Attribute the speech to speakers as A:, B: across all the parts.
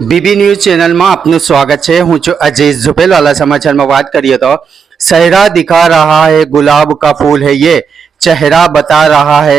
A: Be be news channel sugar ہے سمچارے تو سہرا دکھا رہا ہے گلاب کا فو ચહેરા બતા રહ્યા હે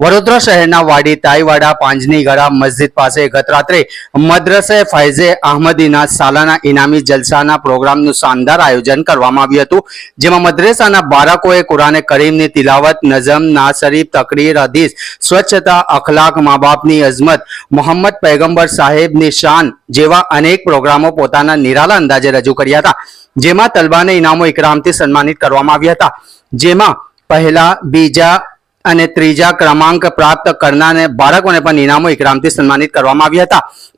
A: વડોદરા શહેરના વાડી તાઈવાડા પાંજની ગળા મસ્જિદ પાસે ગત રાત્રે મદ્રસે ફૈઝે અહમદીના સાલાના ઇનામી જલસાના પ્રોગ્રામનું શાનદાર આયોજન કરવામાં આવ્યું હતું જેમાં મદ્રેસાના બાળકોએ કુરાને કરીમની તિલાવત નજમ નાસરી તકરીર અધીશ સ્વચ્છતા અખલાક મા બાપની અઝમત મોહમ્મદ સાહેબ ની શાન જેવા અનેક પ્રોગ્રામો પોતાના નિરાલા અંદાજે રજૂ કર્યા હતા જેમાં તલબાને ઇનામો ઇકરામથી સન્માનિત કરવામાં આવ્યા હતા જેમાં પહેલા બીજા અને ત્રીજા ક્રમાંક પ્રાપ્ત કરનારને બાળકોને પણ ઇનામો ઇકરામથી સન્માનિત કરવામાં આવ્યા હતા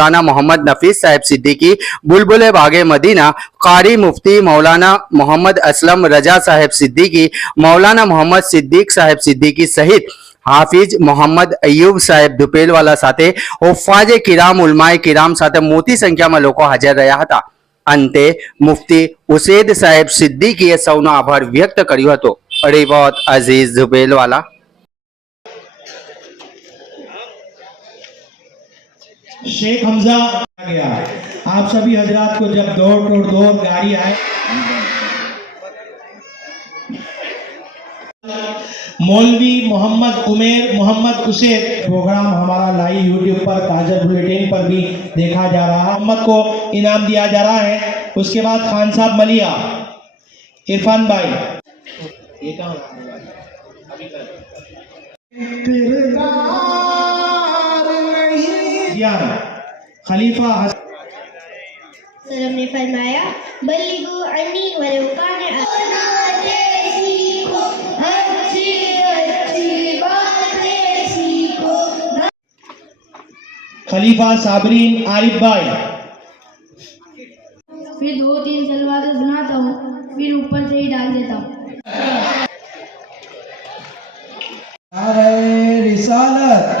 A: مولانا محمد نفیس صاحب صدیقی بلبل باغ مدینہ قاری مفتی مولانا محمد اسلم رجا صاحب صدیقی مولانا محمد صدیق صاحب صدیقی سہیت حافظ محمد ایوب صاحب دوپیل والا ساتھ افاج کرام علماء کرام ساتھ موتی سنکھیا میں لوگ حاضر رہا تھا انتے مفتی اسید صاحب صدیقی سونا آبھار ویکت کریو ہتو ریوات عزیز دوپیل والا
B: شیخ شی آپ سبھی حضرات کو جب دور دور گاڑی مولوی محمد محمد عمیر اسے پروگرام ہمارا لائی یوٹیوب پر تازہ بلیٹین پر بھی دیکھا جا رہا ہے محمد کو انعام دیا جا رہا ہے اس کے بعد خان صاحب ملیا عرفان بھائی یہ کہاں
C: بائی کیا? خلیفا حسد... نے فرمایا
B: خلیفہ پھر
D: فر دو تین سلوار سناتا ہوں پھر اوپر سے ہی ڈال دیتا
B: ہوں رسالت hey,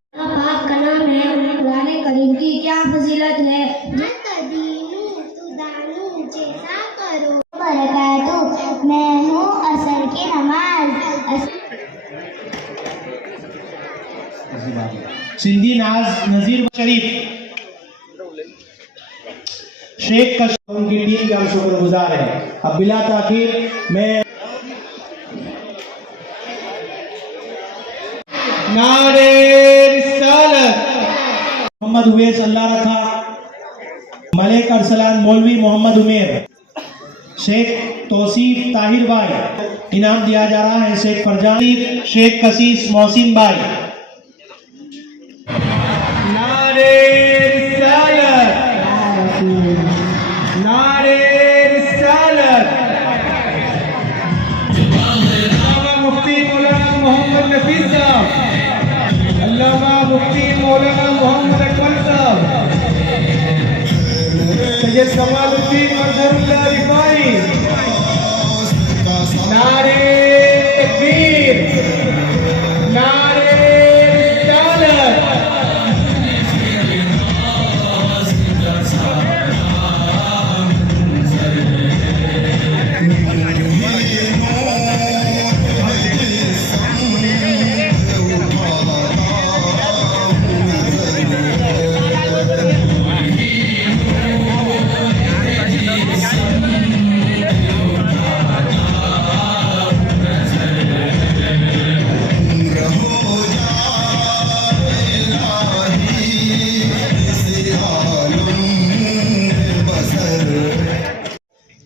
B: سندھی ناز نظیر شریف شیخ کا ان کی ٹیم کشید ہم شکر گزار ہیں اب بلا تاخیر میں نارے رسالت محمد اللہ رکھا ملک ارسلان مولوی محمد عمیر شیخ توصیف طاہر بھائی انعام دیا جا رہا ہے شیخ فرجان شیخ کشیس موسن بھائی نار رسالت عاشر نار رسالت عالم مفتی محمد نفیسہ علامہ